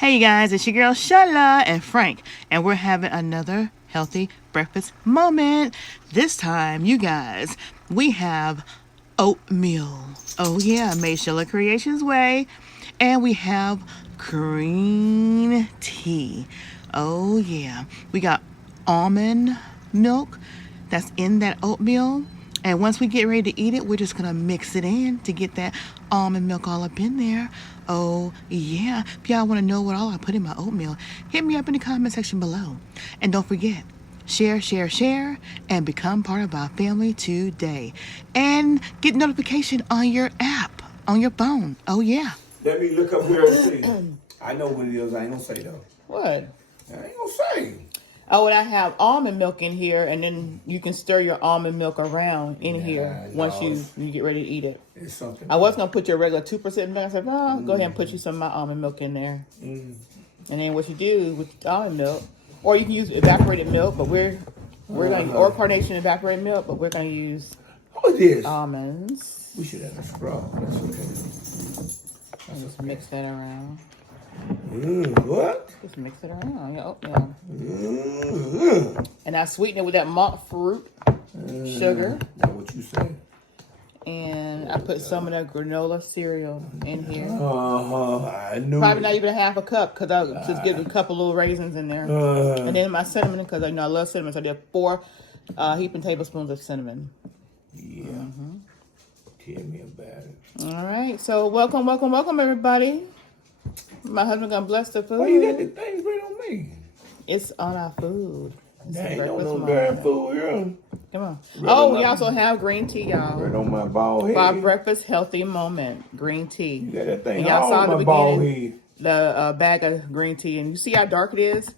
Hey you guys, it's your girl Sheila and Frank, and we're having another healthy breakfast moment. This time, you guys, we have oatmeal. Oh yeah, made Sheila Creations way. And we have green tea. Oh yeah, we got almond milk that's in that oatmeal. And once we get ready to eat it, we're just gonna mix it in to get that almond milk all up in there. Oh yeah, if y'all wanna know what all I put in my oatmeal, hit me up in the comment section below. And don't forget, share, and become part of our family today. And get notification on your app, on your phone. Oh yeah. Let me look up here and see. I know what it is. I ain't gonna say though. What? I ain't gonna say. Oh, and I have almond milk in here, and then you can stir your almond milk around in here once you get ready to eat it. It's something. I was gonna put your regular 2% milk. I said, oh, go ahead and put you some of my almond milk in there. And then what you do with the almond milk, or you can use evaporated milk, but we're gonna or carnation evaporated milk, but we're gonna use almonds. We should have a straw. That's okay. And just mix that around. What? Just mix it around your oatmeal. And I sweeten it with that monk fruit sugar. That's what you say. And I put some of that granola cereal in here. I knew. Probably not even a half a cup, because I just get a couple little raisins in there. And then my cinnamon, because I love cinnamon, so I did 4 heaping tablespoons of cinnamon. Yeah. Tell me about it. All right, so welcome, everybody. My husband gonna bless the food. Why you got the things right on me? It's on our food. There ain't no damn food here. Come on. Oh, we also have green tea, y'all. Right on my bald head. For breakfast healthy moment, green tea. You got that thing and y'all saw on my bald head. The bag of green tea, and you see how dark it is?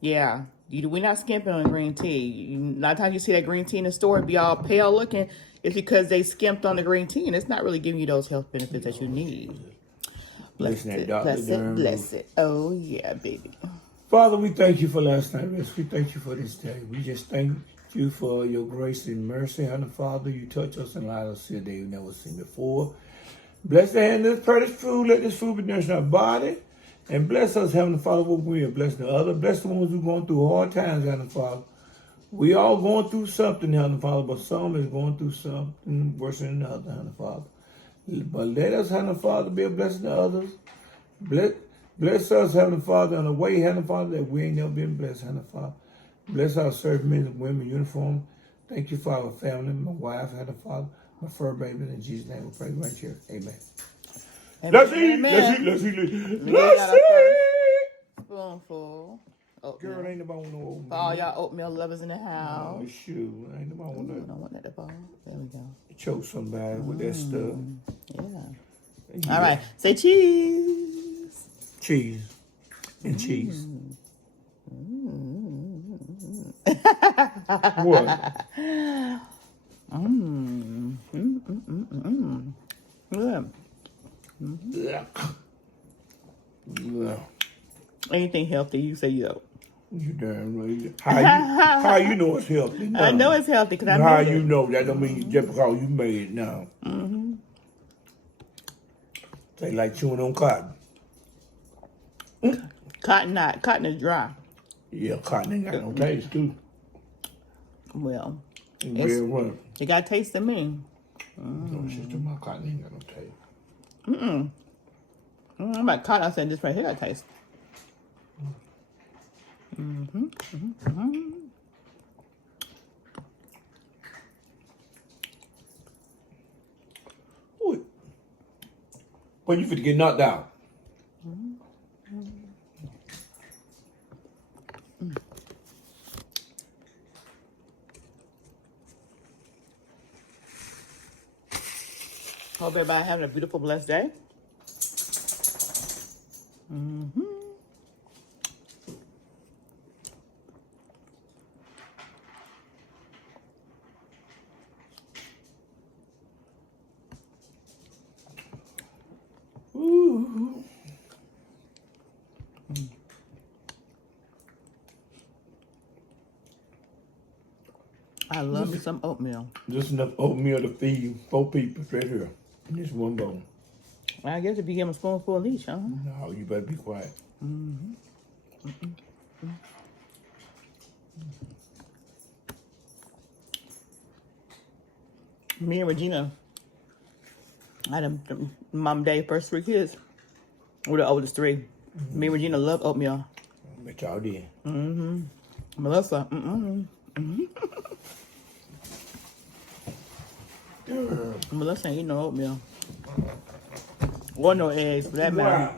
Yeah, we're not skimping on green tea. A lot of times you see that green tea in the store, it be all pale looking. It's because they skimped on the green tea, and it's not really giving you those health benefits that you need. Bless it. Oh, yeah, baby. Father, we thank you for last night rest. We thank you for this day. We just thank you for your grace and mercy. Heavenly Father, you touch us and allow us to see a day we've never seen before. Bless the hand of this precious food. Let this food be nourishing our body. And bless us, Heavenly Father, what we are. Bless the other. Bless the ones who are going through hard times, Heavenly Father. We all going through something, Heavenly Father, but some is going through something worse than the other, Heavenly Father. But let us, Heavenly Father, be a blessing to others. Bless us, Heavenly Father, in a way, Heavenly Father, that we ain't never been blessed, Heavenly Father. Bless our servicemen and women in uniform. Thank you for our family, my wife, Heavenly Father, my fur baby. In Jesus' name we pray right here. Amen. Let's eat. Spoonful. Oatmeal. Girl, ain't nobody want no oatmeal. For all y'all oatmeal lovers in the house. Oh, shoot. Ain't nobody want that. I don't want that to fall. There we go. Choke somebody with that stuff. Yeah. All right. Say cheese. Cheese. And cheese. What? Yeah. Yeah. Anything healthy, you say yo. You damn right. How you know it's healthy? No. I know it's healthy because I made it. How you know? That don't mean just because you made it now. They like chewing on cotton. Cotton is dry. Yeah, cotton ain't got no taste too. Well, it got taste to me. No, sister, my cotton ain't got no taste. I'm like cotton. I said this right here got taste. When you fit to get knocked out. Hope everybody having a beautiful, blessed day. Ooh. I love me some oatmeal. Just enough oatmeal to feed 4 people right here in this one bowl. I guess if you give them a spoonful of each, huh? No, you better be quiet. Me and Regina had a mom and dad first 3 kids. We're the oldest 3. Me and Regina love oatmeal. Bet y'all did. Melissa, Melissa ain't eat no oatmeal. Or no eggs, for that matter.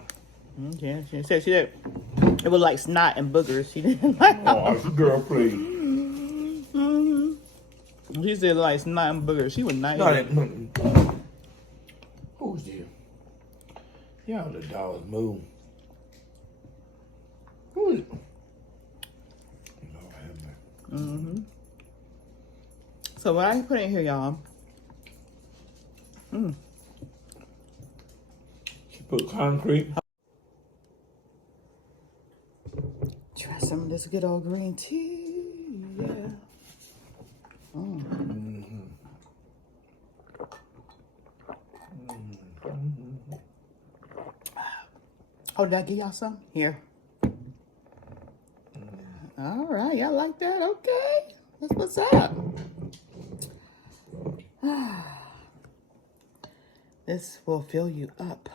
Okay, she said it was like snot and boogers. She didn't like. Oh, girl, please. She said like snot and boogers. She was nice. Who's there? Y'all the dogs move. Who is it? So what I put in here, y'all. She put concrete. Try some of this good old green tea. Yeah. Oh, did I give y'all some? Here. All right, y'all like that? Okay. That's what's up. This will fill you up.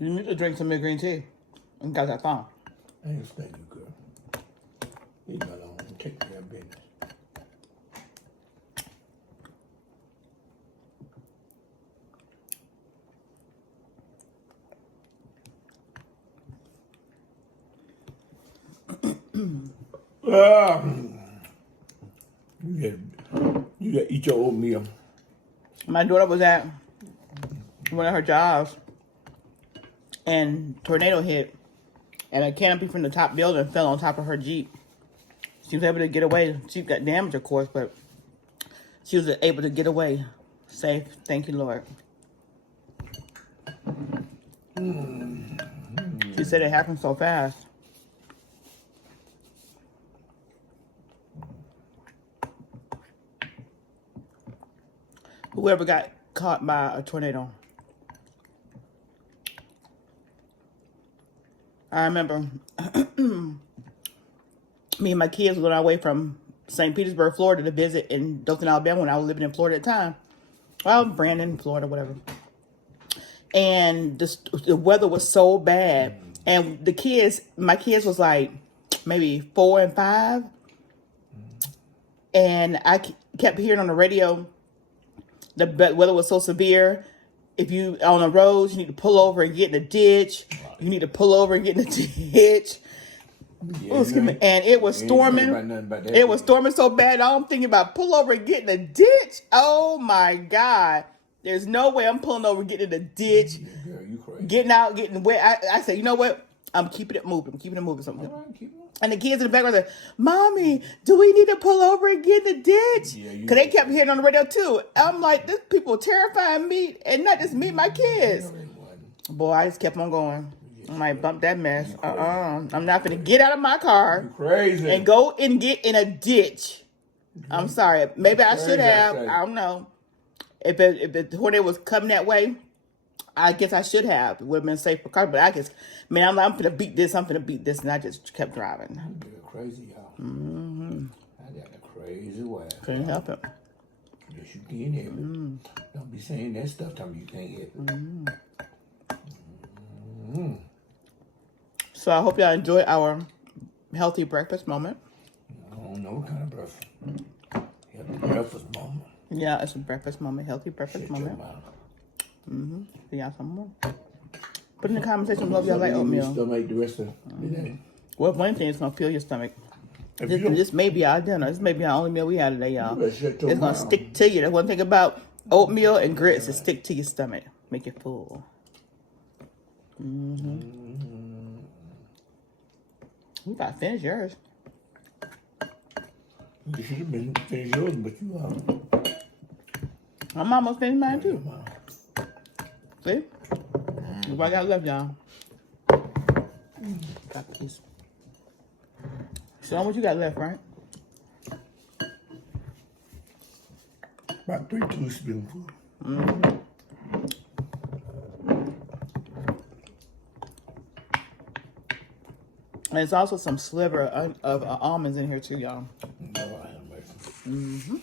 You need to drink some of the green tea. You got that phone. I understand you, girl. Leave me alone and take care of business. You gotta eat your oatmeal. My daughter was at one of her jobs, and tornado hit, and a canopy from the top building fell on top of her Jeep. She was able to get away. She got damaged, of course, but she was able to get away safe. Thank you, Lord. She said it happened so fast. Whoever got caught by a tornado. I remember me and my kids were on our way from St. Petersburg, Florida to visit in Dothan, Alabama when I was living in Florida at the time. Well, Brandon, Florida, whatever. And the weather was so bad. And my kids was like maybe 4 and 5. And I kept hearing on the radio, the weather was so severe. If you on the roads, you need to pull over and get in the ditch. You need to pull over and get in the ditch. Yeah, and it was storming. It was storming so bad. I'm thinking about pull over and get in the ditch. Oh my God. There's no way I'm pulling over and getting in the ditch. Girl, you crazy. Getting out, getting wet. I said, you know what? I'm keeping it moving. I'm keeping it moving. Something. And the kids in the background said, Mommy, do we need to pull over and get in the ditch? Because they kept hearing on the radio too. I'm like, this people terrifying me, and not just me, my kids. Boy, I just kept on going. I might bump that mess. I'm not going to get out of my car and go and get in a ditch. I'm sorry. Maybe I should have. I don't know. If the tornado was coming that way, I guess I should have. It would have been safe for car. But I guess, man, I'm going to beat this. I'm going to beat this. And I just kept driving. You're crazy, y'all. I got a crazy way. Couldn't help it. Yes, you can help it. Don't be saying that stuff. Tell me you can't help it. So I hope y'all enjoy our healthy breakfast moment. I don't know what kind of breakfast. Healthy breakfast moment. Yeah, it's a breakfast moment, healthy breakfast moment. See y'all some more. Put in the comment section below if y'all like oatmeal. Still make the rest of the day. Well, one thing is gonna fill your stomach. This may be our dinner. This may be our only meal we had today, y'all. It's gonna stick to you. That's one thing about oatmeal and grits, is stick to your stomach, make it full. You gotta finish yours. You should have been finished yours, but you are. I'm almost finished mine too. See? What I got left, y'all? Got these. So what you got left, Frank? About 3 tablespoonfuls. Mm-hmm. And there's also some sliver of almonds in here too, y'all. Mm-hmm.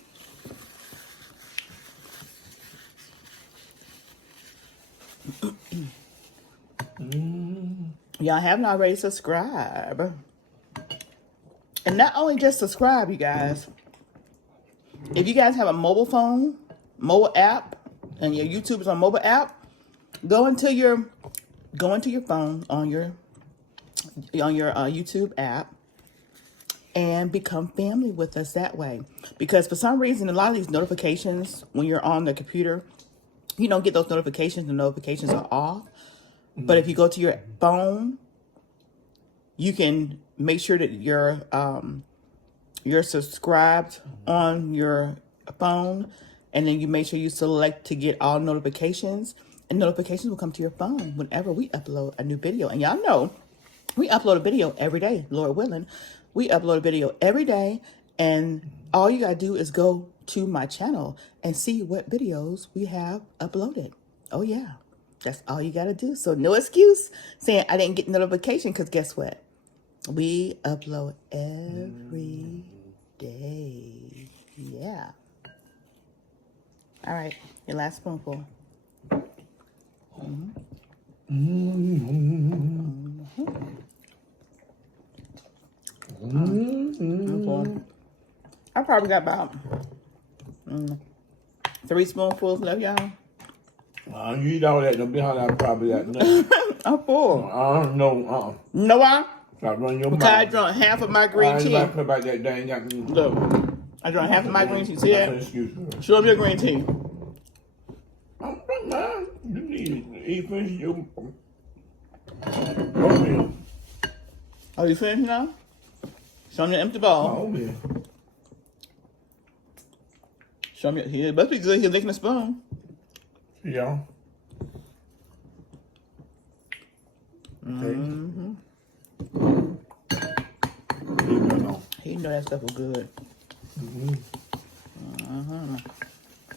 Y'all haven't already subscribed. And not only just subscribe, you guys. If you guys have a mobile phone, mobile app, and your YouTube is on mobile app, go into your phone on your YouTube app and become family with us that way. Because for some reason, a lot of these notifications, when you're on the computer, you don't get those notifications. The notifications are off. But if you go to your phone, you can make sure that you're subscribed on your phone, and then you make sure you select to get all notifications, and notifications will come to your phone whenever we upload a new video. And y'all know we upload a video every day, Lord willing. We upload a video every day, and all you gotta do is go to my channel and see what videos we have uploaded. Oh yeah, that's all you gotta do. So no excuse saying I didn't get notification, because guess what? We upload every day. Yeah. All right, your last spoonful. I probably got about 3 spoonfuls left, y'all. You eat all that, don't be how I probably got nothing. I'm full. No. Know why? Stop running your Because I mouth. drank half of my green tea. I put about that dang got me. Look, I drank half of my green tea. See that? Excuse me. Show them your green tea. I'm not mine. You need to eat finish your oatmeal. Oh, you finished now? Show me the empty bowl. Oatmeal. Show me. It must be good. He's licking a spoon. See y'all. Mm-hmm. He know that stuff was good.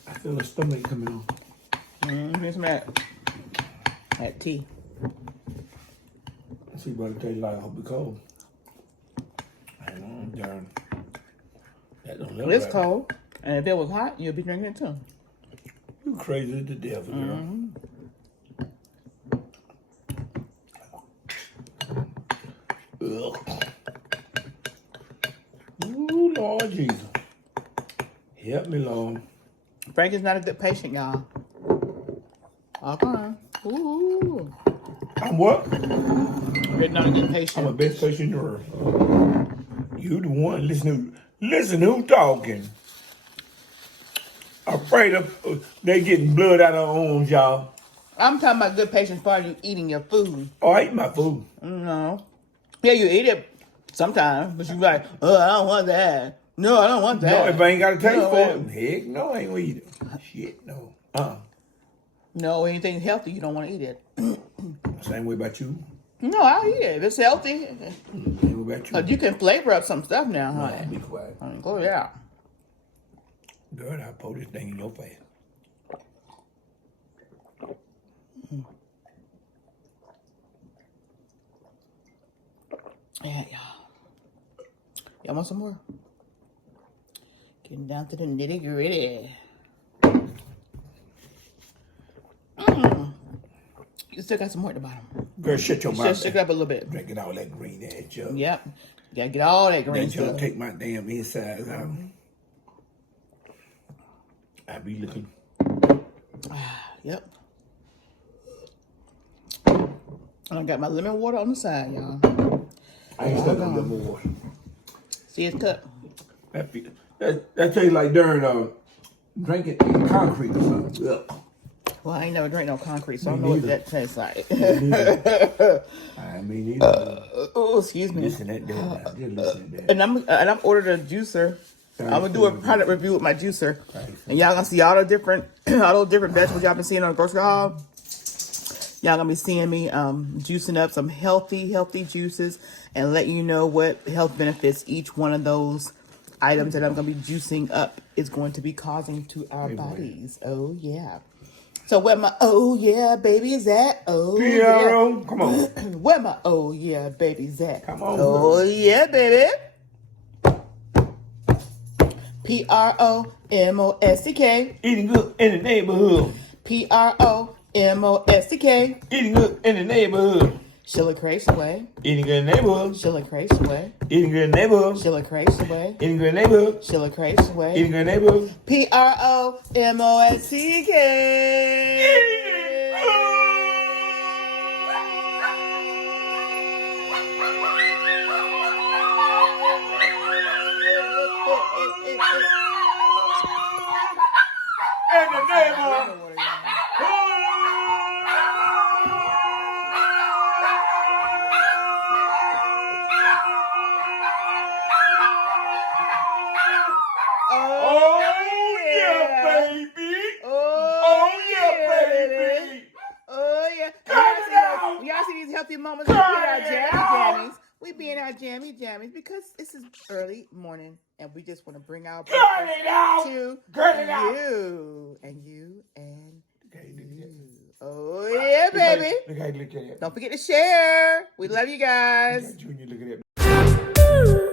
I feel the stomach coming on. Here's some of that tea. See, brother, taste like I hope it's cold. I know, darn. That don't look It's right. cold, and if it was hot, you'd be drinking it too. You crazy as the devil, girl. Ugh. Ooh, Lord Jesus. Help me, Lord. Frank is not a good patient, y'all. Okay. Ooh. I'm what? You're not a good patient. I'm a best patient in the world. You the one. Listen who talking. Afraid of they getting blood out of their arms, y'all. I'm talking about good patients for you eating your food. Oh, I eat my food. No. Yeah, you eat it sometimes, but you like, oh, I don't want that. No, I don't want that. No, if I ain't got a taste No, for it, heck no, I ain't gonna eat it. Shit, no. No, anything healthy, you don't want to eat it. Same way about you. No, I'll eat it if it's healthy. Same way about you. But you can flavor up some stuff now, Nah, honey. be quiet. Oh, yeah. Girl, I'll pour this thing in your face. Yeah, y'all. Y'all want some more? Getting down to the nitty gritty. You still got some more at the bottom. Girl, shut your mouth. Just stick it up a little bit. Drinking all that green ass jug. Yep. You gotta get all that green That jug stuff. take my damn insides out. I be looking. Yep. And I got my lemon water on the side, y'all. I ain't stuck on the more. See it's cut. That tastes like during drinking in concrete or something. Ugh. Well, I ain't never drank no concrete, so I Me don't know what neither. that tastes like. I mean, either. Oh, excuse me. Listen to that damn. Just listen to that. And I'm ordered a juicer. I'm gonna do a product review with my juicer, Right. and y'all gonna see all the different vegetables y'all been seeing on the grocery haul. Y'all gonna be seeing me juicing up some healthy juices and let you know what health benefits each one of those items that I'm gonna be juicing up is going to be causing to our bodies. Oh yeah. So where my oh yeah babies at? Oh PRO, yeah. come on. Where my oh yeah babies at? Come on, Oh girl. yeah, baby. PROMOSTK. Eating good in the neighborhood. PROMOSTK. Eating good in the neighborhood. Sheila Crazy Way. Eating good in the neighborhood. Sheila Crazy Way. Eating good in the neighborhood. Sheila Crazy Way. Eating good in the neighborhood. Sheila Crazy Way. Eating good in the neighborhood. PROMOSTK. In the neighborhood. Oh yeah, baby. Oh yeah, baby. Oh yeah. Cut it out. Y'all see these healthy moments? Cut We be in our it jammy out. jammies. We be in our jammies because this is early morning and we just want to bring our Cut it out. to Cut it out. you and you and Okay, look at that. oh yeah, baby. Look how you look at that. Don't forget to share. We love you guys. Junior, look at that. Ooh.